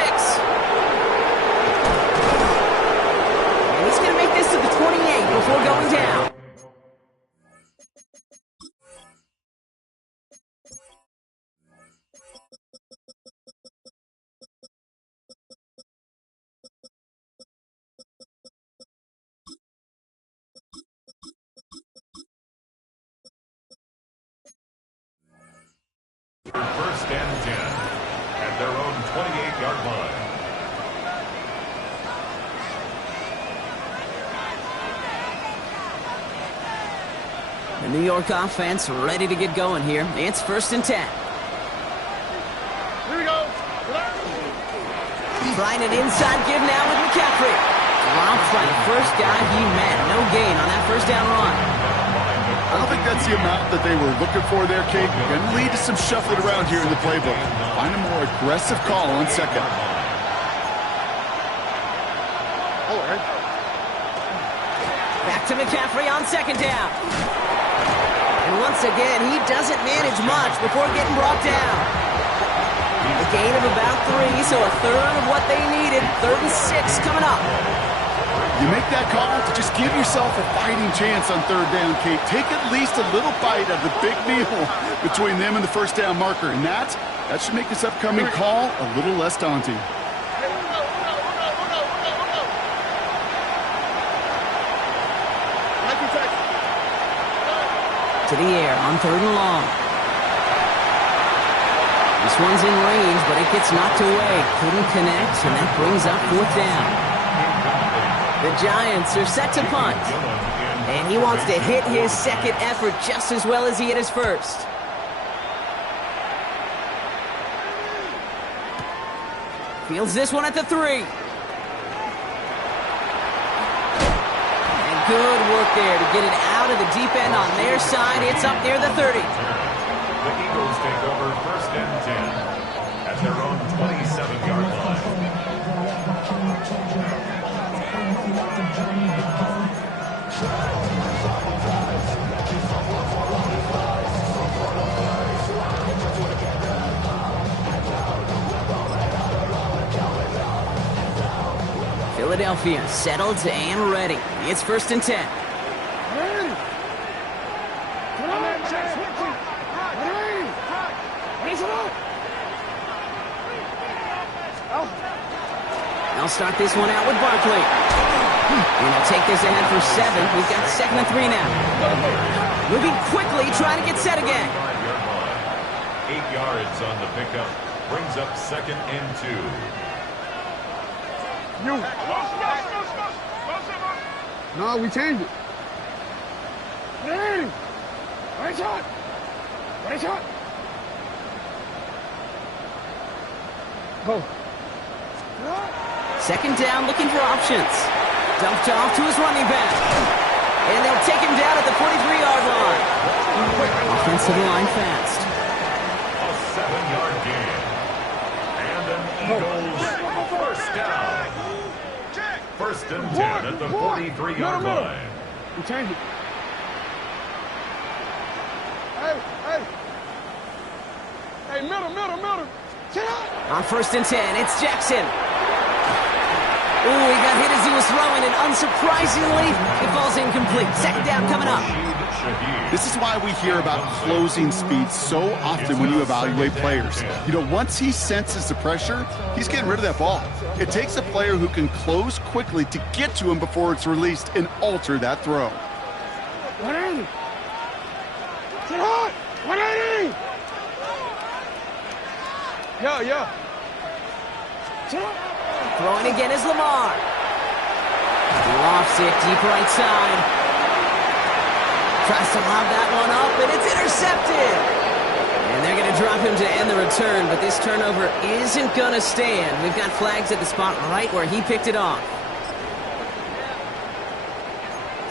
And he's going to make this to the 28 before going down. First and 10 at their own 28-yard line. The New York offense ready to get going here. It's first and 10. Here we go. Trying an inside give now with McCaffrey. Dropped by the first guy he met. No gain on that first down run. I don't think that's the amount that they were looking for there, Kate. Going to lead to some shuffling around here in the playbook. Find a more aggressive call on second. Back to McCaffrey on second down. And once again, he doesn't manage much before getting brought down. A gain of about 3, so a third of what they needed. 3rd and 6 coming up. You make that call to just give yourself a fighting chance on third down, Kate. Take at least a little bite of the big meal between them and the first down marker. And that should make this upcoming call a little less daunting. To the air on 3rd and long. This one's in range, but it gets knocked away. Couldn't connect, and that brings up 4th down. The Giants are set to punt. And he wants to hit his second effort just as well as he hit his first. Fields this one at the 3. And good work there to get it out of the deep end on their side. It's up near the 30. The Eagles take over first and 10 at their own 27-yard line. Philadelphia settled and ready. It's first and 10. They'll start this one out with Barkley. And they'll take this ahead for 7. We've got 2nd and 3 now. Moving quickly, trying to get set again. 8 yards on the pickup. Brings up 2nd and 2. No, we changed it. Hey! Right shot! Right shot! Go. 2nd down, looking for options. Dumped off to his running back. And they'll take him down at the 43-yard line. Offensive line fast. A 7-yard gain. And an Eagles first down. First and 10 at the 43-yard line. We changed it. Hey, hey. Hey, middle. Sit up. On first and 10, it's Jackson. Ooh, he got hit as he was throwing, and unsurprisingly, it falls incomplete. 2nd down coming up. This is why we hear about closing speed so often when you evaluate players. You know, once he senses the pressure, he's getting rid of that ball. It takes a player who can close quickly to get to him before it's released and alter that throw. 180. Sit hard. 180. Yeah. Sit up. Throwing again is Lamar. Lofts it deep right side. Tries to lob that one up, and it's intercepted. And they're going to drop him to end the return, but this turnover isn't going to stand. We've got flags at the spot right where he picked it off.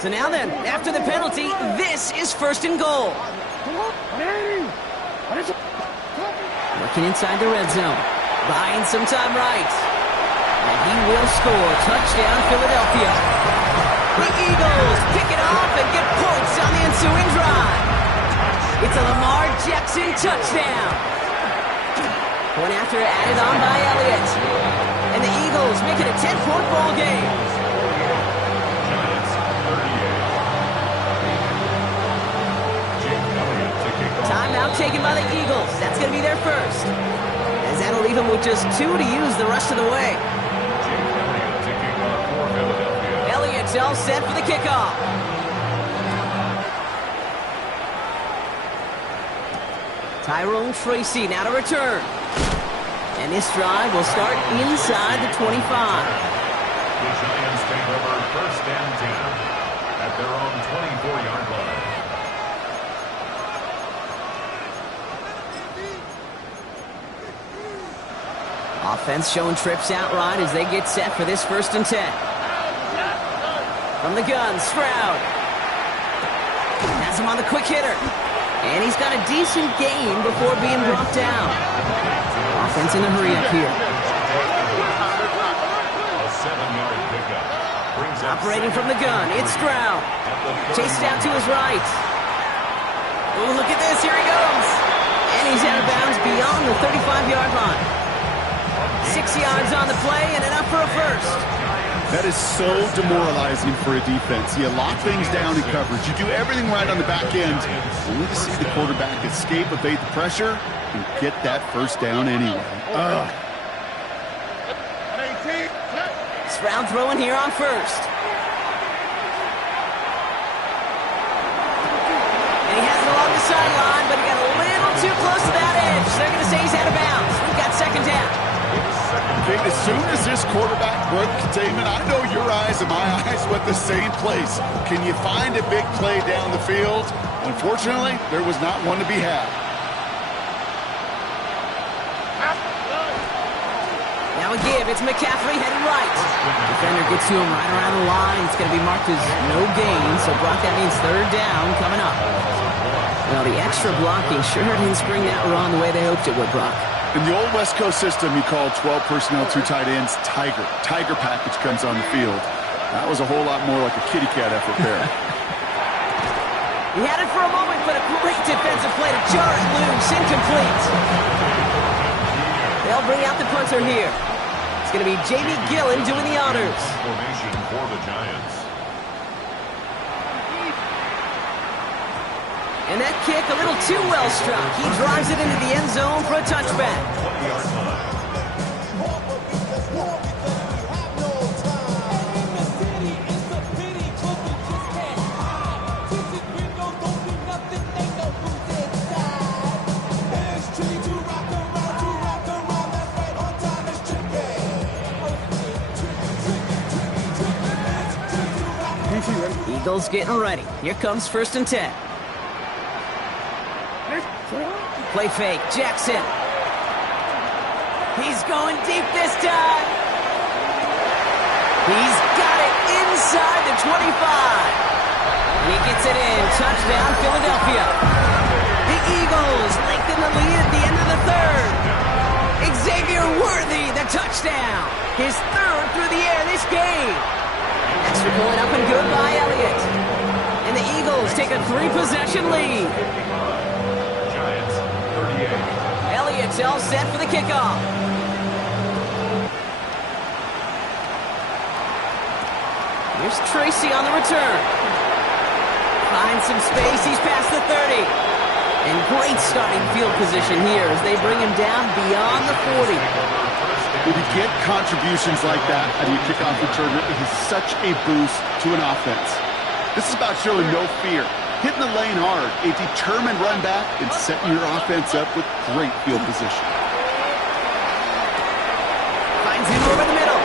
So now then, after the penalty, this is 1st and goal. Working inside the red zone. Buying some time right. And he will score. Touchdown, Philadelphia. The Eagles pick it off and get points on the inside. ensuing drive. It's a Lamar Jackson touchdown. Point after added on by Elliott. And the Eagles make it a 10-point ball game. Giants 38. Timeout taken by the Eagles. That's going to be their first. As that'll leave them with just 2 to use the rest of the way. Elliott's all set for the kickoff. Tyrone Tracy now to return. And this drive will start inside the 25. The Giants take over first and 10 at their own 24-yard line. Offense showing trips out right as they get set for this first and 10. From the gun, Stroud. Has him on the quick hitter. And he's got a decent gain before being brought down. Offense in a hurry up here. A 7-yard pickup. Operating from the gun, it's Stroud. Chased out to his right. Oh, look at this, here he goes. And he's out of bounds beyond the 35-yard line. 6 yards on the play and enough for a first. That is so demoralizing for a defense. You lock things down in coverage. You do everything right on the back end. Only to see the quarterback escape, evade the pressure, and get that first down anyway. Stroud throwing here on first. And he has it along the sideline, but he got a little too close to that edge. So they're going to say he's out of bounds. We've got second down. Okay, as soon as this quarterback broke containment, I know your eyes and my eyes went the same place. Can you find a big play down the field? Unfortunately, there was not one to be had. Now a give. It's McCaffrey heading right. Defender gets to him right around the line. It's going to be marked as no gain. So, Brock, that means third down coming up. Well, the extra blocking sure didn't spring that run the way they hoped it would, Brock. In the old West Coast system, you called 12 personnel, 2 tight ends, Tiger. Tiger package comes on the field. That was a whole lot more like a kitty cat effort there. He had it for a moment, but a great defensive play to jar it loose. Incomplete. They'll bring out the punter here. It's going to be J.B. Gillen doing the honors. Formation for the Giants. And that kick a little too well struck. He drives it into the end zone for a touchback. 20-yard line. Eagles getting ready. Here comes first and 10. Play fake, Jackson. He's going deep this time. He's got it inside the 25. And he gets it in. Touchdown, Philadelphia. The Eagles lengthen the lead at the end of the third. Xavier Worthy, the touchdown. His third through the air this game. Extra point up and good by Elliott. And the Eagles take a 3-possession lead. Giants 38. Elliott's all set for the kickoff. Here's Tracy on the return. Finds some space. He's past the 30. And great starting field position here as they bring him down beyond the 40. When you get contributions like that out of your kickoff returner, it is such a boost to an offense. This is about showing no fear, hitting the lane hard, a determined run back, and setting your offense up with great field position. Finds him over the middle.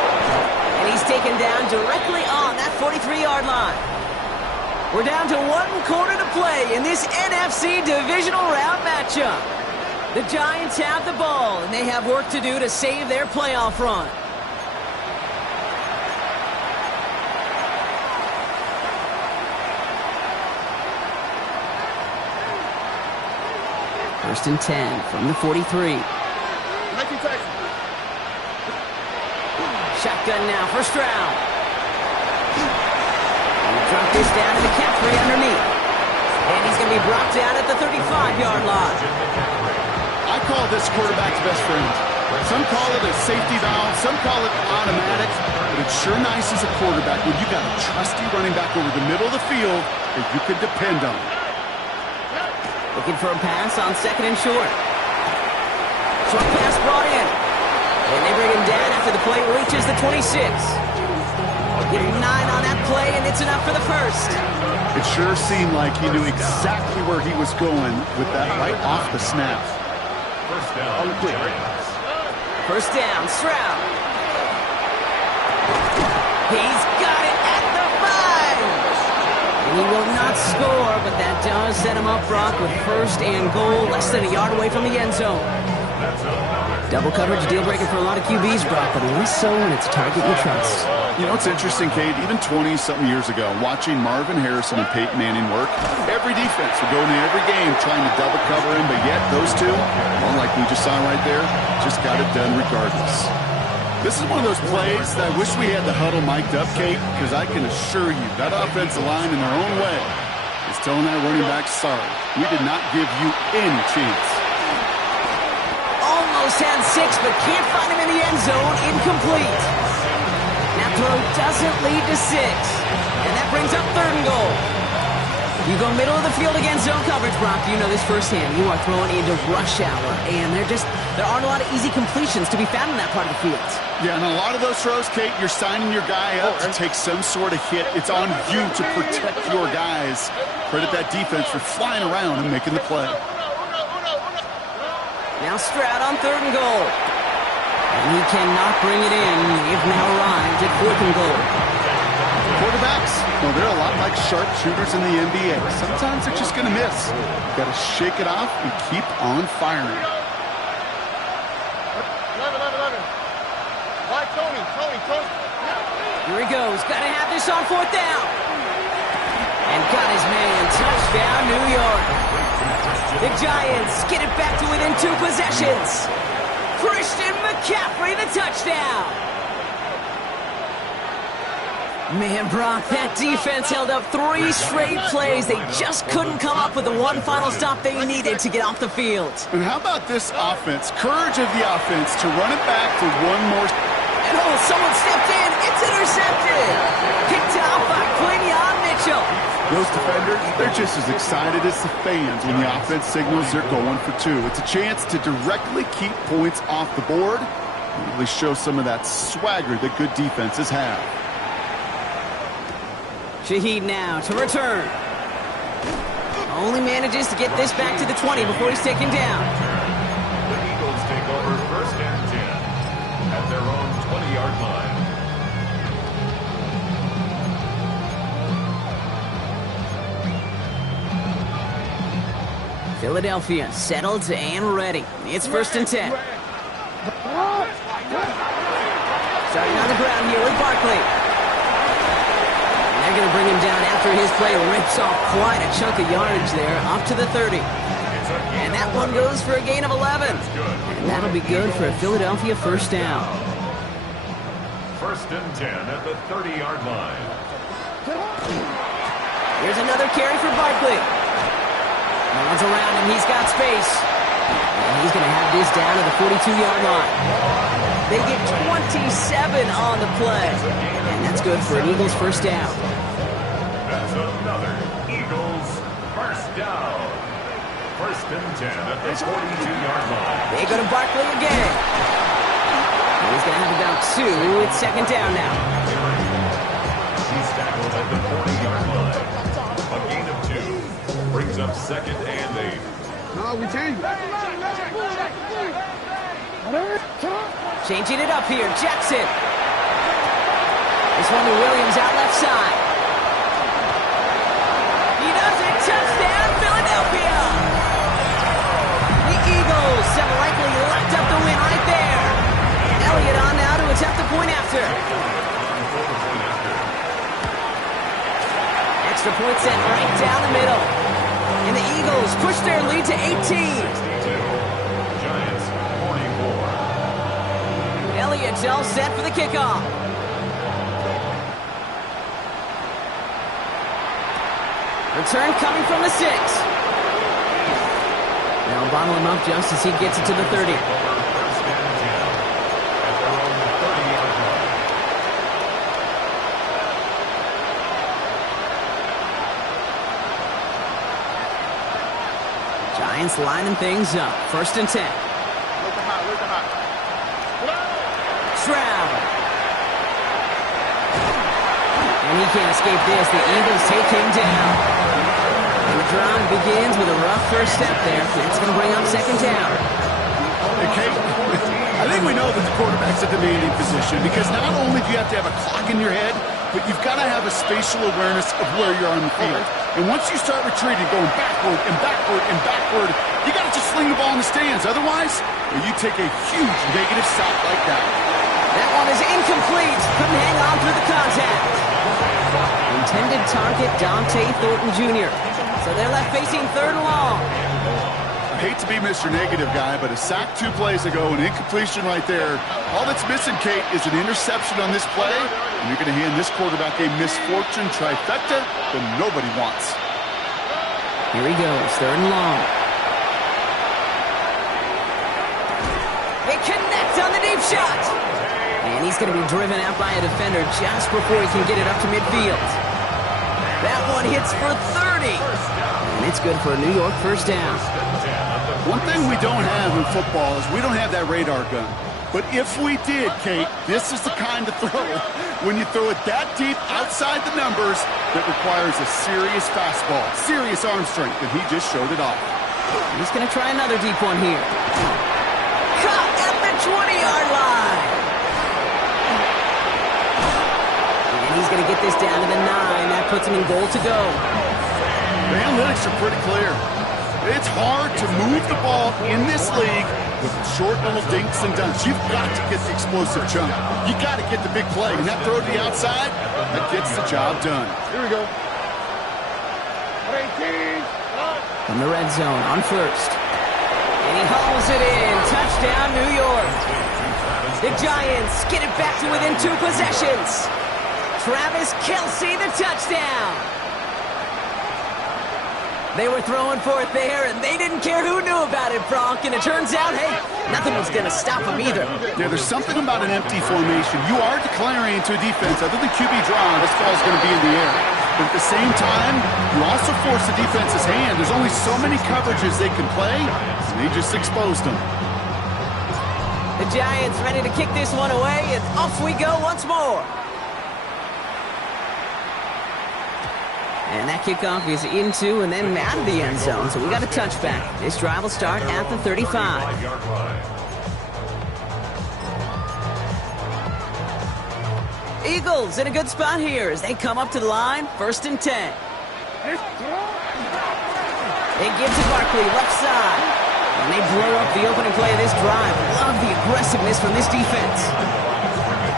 And he's taken down directly on that 43-yard line. We're down to 1 quarter to play in this NFC divisional round matchup. The Giants have the ball, and they have work to do to save their playoff run. First and 10 from the 43. Shotgun now for Stroud. And drop this down to McCaffrey underneath. And he's going to be brought down at the 35-yard line. I call this quarterback's best friend. Some call it a safety valve, some call it automatic, but it's sure nice as a quarterback when you got a trusty running back over the middle of the field that you can depend on. Looking for a pass on 2nd and short. Short pass brought in. And they bring him down after the play reaches the 26. Get 9 on that play, and it's enough for the first. It sure seemed like he knew exactly where he was going with that right off the snap. First down, Giants. First down, Stroud. He's got it at the 5. And he will not score, but that does set him up, Brock, with 1st and goal, less than a yard away from the end zone. Double coverage, deal breaker for a lot of QBs, Brock, but less so when it's a target you trust. You know, it's interesting, Cade, even 20-something years ago, watching Marvin Harrison and Peyton Manning work, every defense would go into every game trying to double cover him, but yet those two, well, like we just saw right there, just got it done regardless. This is one of those plays that I wish we had the huddle mic'd up, Kate, because I can assure you that offensive line in their own way is telling that running back, sorry, we did not give you any chance. Almost had 6, but can't find him in the end zone. Incomplete. That throw doesn't lead to 6. And that brings up 3rd and goal. You go middle of the field against zone coverage, Brock. You know this firsthand. You are throwing into rush hour, and there aren't a lot of easy completions to be found in that part of the field. Yeah, and a lot of those throws, Kate, you're signing your guy up to take some sort of hit. It's on you to protect your guys. Credit that defense for flying around and making the play. Now Stroud on 3rd and goal. And he cannot bring it in. They've now arrived at 4th and goal. Quarterbacks, well, they're a lot like sharpshooters in the NBA. Sometimes they're just going to miss. Got to shake it off and keep on firing. 11. Why, Tony. Here he goes. Got to have this on 4th down. And got his man. Touchdown, New York. The Giants get it back to within 2 possessions. Christian McCaffrey, the touchdown. Man, Brock, that defense held up 3 straight plays. They just couldn't come up with the one final stop they needed to get off the field. And how about this offense? Courage of the offense to run it back for one more. And someone stepped in. It's intercepted. Picked off by Quinion Mitchell. Those defenders, they're just as excited as the fans when the offense signals they're going for 2. It's a chance to directly keep points off the board and really show some of that swagger that good defenses have. Shaheed now to return. Only manages to get this back to the 20 before he's taken down. The Eagles take over 1st and 10 at their own 20-yard line. Philadelphia settled and ready. It's 1st and 10. Starting on the ground here with Barkley. And they're going to bring him down after his play rips off quite a chunk of yardage there, up to the 30. And that one goes for a gain of 11. And that'll be good for a Philadelphia 1st down. 1st and 10 at the 30-yard line. Here's another carry for Barkley. No one's around him. He's got space. And he's going to have this down to the 42-yard line. They get 27 on the play. And that's good for an Eagles 1st down. That's another Eagles 1st down. 1st and 10 at the 42-yard line. They go to Barkley again. And he's going to have about 2. It's 2nd down now. He's tackled at the 40-yard line. A gain of 2. Brings up 2nd and 8. No, we change. Changing it up here. Jackson. This one to Williams out left side. He does it. Touchdown, Philadelphia. The Eagles have likely locked up the win right there. Elliott on now to attempt the point after. Extra point set right down the middle. And the Eagles push their lead to 18. Giants 44. Elliott's all set for the kickoff. return coming from the 6. They'll bottle him up just as he gets it to the 30. Giants lining things up. 1st and 10. Stroud. And he can't escape this. The Eagles take him down. And the drive begins with a rough first step there. It's going to bring up 2nd down. Okay, I think we know that the quarterback's a demanding position because not only do you have to have a clock in your head, but you've got to have a spatial awareness of where you are on the field. And once you start retreating, going backward and backward and backward, you got to just sling the ball in the stands. Otherwise, you take a huge negative sack like that. That one is incomplete. Couldn't hang on through the contact. Intended target, Dante Thornton Jr. So they're left facing 3rd and long. I hate to be Mr. Negative guy, but a sack 2 plays ago, an incompletion right there. All that's missing, Kate, is an interception on this play, and you're going to hand this quarterback a misfortune trifecta that nobody wants. Here he goes, 3rd and long. They connect on the deep shot. And he's going to be driven out by a defender just before he can get it up to midfield. That one hits for 30. And it's good for a New York 1st down. One thing we don't have in football is we don't have that radar gun. But if we did, Kate, this is the kind of throw, when you throw it that deep outside the numbers, that requires a serious fastball, serious arm strength, and he just showed it off. He's going to try another deep one here. Caught at the 20-yard line. And he's going to get this down to the 9. That puts him in goal to go. The analytics are pretty clear. It's hard to move the ball in this league with short little dinks and dunks. You've got to get the explosive chunk. You got to get the big play. And that throw to the outside, that gets the job done. Here we go. From the red zone on 1st. And he hauls it in. Touchdown, New York. The Giants get it back to within 2 possessions. Travis Kelce, the touchdown. They were throwing for it there, and they didn't care who knew about it, Bronk. And it turns out, hey, nothing was going to stop them either. Yeah, there's something about an empty formation. You are declaring to a defense, other than QB draw, this ball's going to be in the air. But at the same time, you also force the defense's hand. There's only so many coverages they can play, and they just exposed them. The Giants ready to kick this one away, and off we go once more. And that kickoff is into and then out of the end zone, so we got a touchback. This drive will start at the 35. Eagles in a good spot here as they come up to the line, 1st and 10. They give to Barkley, left side. And they blow up the opening play of this drive. Love the aggressiveness from this defense.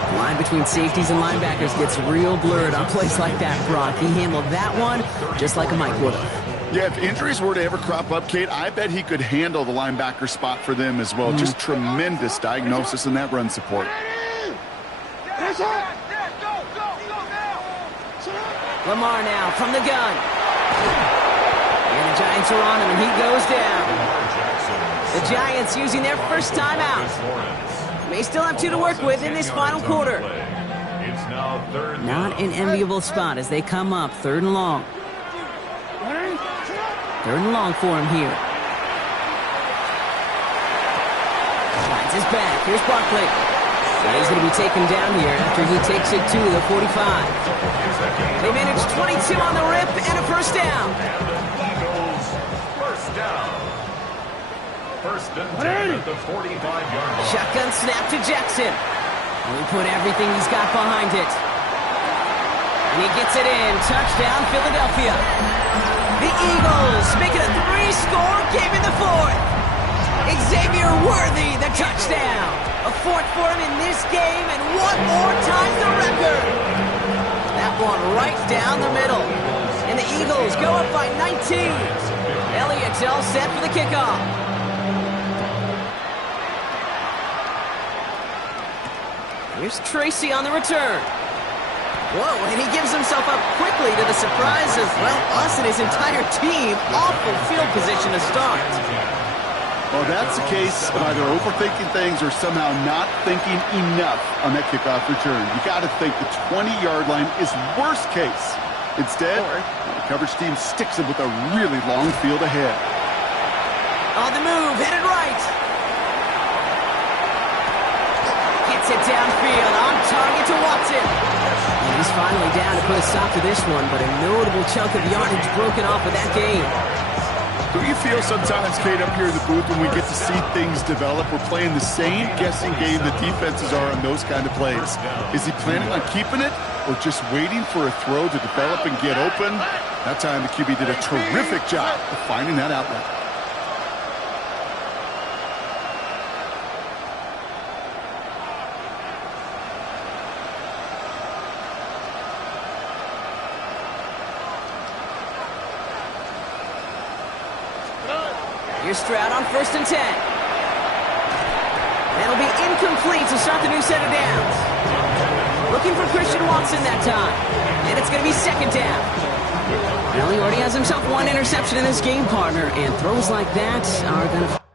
The line between safeties and linebackers gets real blurred on plays like that, Brock. He handled that one just like a Mike would have. Yeah, if injuries were to ever crop up, Kate, I bet he could handle the linebacker spot for them as well. Just tremendous diagnosis in that run support. Lamar now from the gun. And the Giants are on him, and he goes down. The Giants using their first timeout. May still have 2 to work with in this final quarter. Not an enviable spot as they come up, 3rd and long. 3rd and long for him here. Finds his back. Here's Barkley. And he's going to be taken down here after he takes it to the 45. They manage 22 on the rip and a 1st down. First down. 1st and 10 at the 45-yard line. Shotgun snap to Jackson. And he put everything he's got behind it. And he gets it in. Touchdown, Philadelphia. The Eagles make it a 3-score game in the 4th. Xavier Worthy, the touchdown. A 4th for him in this game, and 1 more times the record. That one right down the middle. And the Eagles go up by 19. Elliott's all set for the kickoff. Here's Tracy on the return. Whoa, and he gives himself up quickly to the surprise of, well, us and his entire team. Awful field position to start. Well, that's a case of either overthinking things or somehow not thinking enough on that kickoff return. You got to think the 20-yard line is worst case. Instead, the coverage team sticks him with a really long field ahead. On the move, headed right. Gets it downfield, on target to Watson. And he's finally down to put a stop to this one, but a notable chunk of yardage broken off of that game. Don't you feel sometimes, Kate, up here in the booth when we get to see things develop? We're playing the same guessing game the defenses are on those kind of plays. Is he planning on keeping it or just waiting for a throw to develop and get open? That time the QB did a terrific job of finding that outlet. Here's Stroud on 1st and 10. That'll be incomplete to start the new set of downs. Looking for Christian Watson that time. And it's going to be 2nd down. Well, he already has himself one interception in this game, partner, and throws like that are going to...